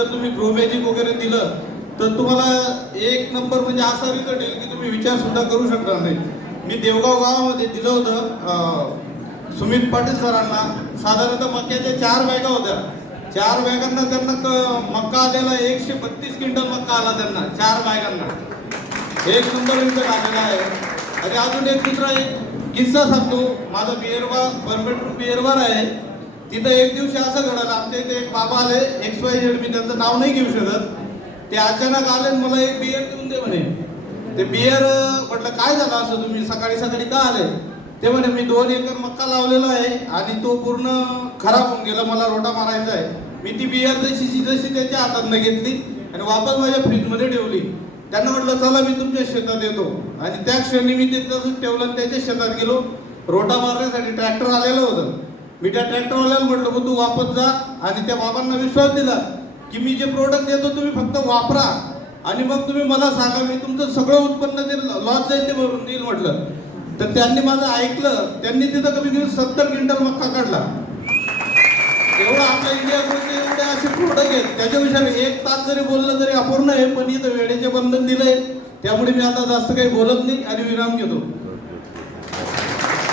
जर तुम्ही grow magic वगैरे दिलं तर तुम्हाला एक नंबर म्हणजे असा रिझल्ट येईल की तुम्ही विचार सुद्धा करू शकणार नाही. मी देवगाव गावामध्ये दिलं होतं सुमित पाटील सरांना. साधारणतः मक्याच्या 4 बॅगा होत्या. 4 बॅगांना त्यांना मक्का आलेला 132 क्विंटल मक्का आला त्यांना 4 बॅगांना. एक नंबर रिझल्ट आलेला आहे. आणि अजून एक दुसरा एक किस्सा सांगतो. माझा बिअरवा परमेट्रू बिअरवर आहे. तिथं एक दिवशी असं घडलं, आमच्या इथे एक बाबा आले XYZ, मी त्यांचं नाव नाही घेऊ शकत. ते अचानक आले आणि मला एक बियर देऊन दे म्हणे. ते बियर म्हटलं काय झालं असं, तुम्ही सकाळी सकाळी का आले? ते म्हणे मी 2 एकर मक्का लावलेला आहे आणि तो पूर्ण खराब होऊन गेला, मला रोटा मारायचा आहे. मी ती बियर जशी त्याच्या हातातनं घेतली आणि वापस माझ्या फ्रीजमध्ये ठेवली. त्यांना म्हटलं चला मी तुमच्या शेतात येतो. आणि त्या क्षणी मी ते तसंच ठेवलं आणि त्याच्या शेतात गेलो. रोटा मारण्यासाठी ट्रॅक्टर आलेलं होतं. मी त्या ट्रॅक्टरवाल्याला म्हटलं तू वापस जा. आणि त्या बाबांना विश्वास दिला की मी जे प्रोडक्ट देतो तुम्ही फक्त वापरा आणि मग तुम्ही मला सांगा, मी तुमचं सगळं उत्पन्न ते लॉस जाईल ते भरून देईल म्हटलं. तर त्यांनी माझं ऐकलं. त्यांनी तिथं कमी कमी 70 क्विंटल मक्का काढला. एवढं आपल्या इंडियामध्ये एवढे असे प्रोडक्ट आहेत, त्याच्याविषयी 1 तास जरी बोललं तरी अपूर्ण आहे. पण इथं वेळेचे बंधन दिलंय, त्यामुळे मी आता जास्त काही बोलत नाही आणि विराम घेतो.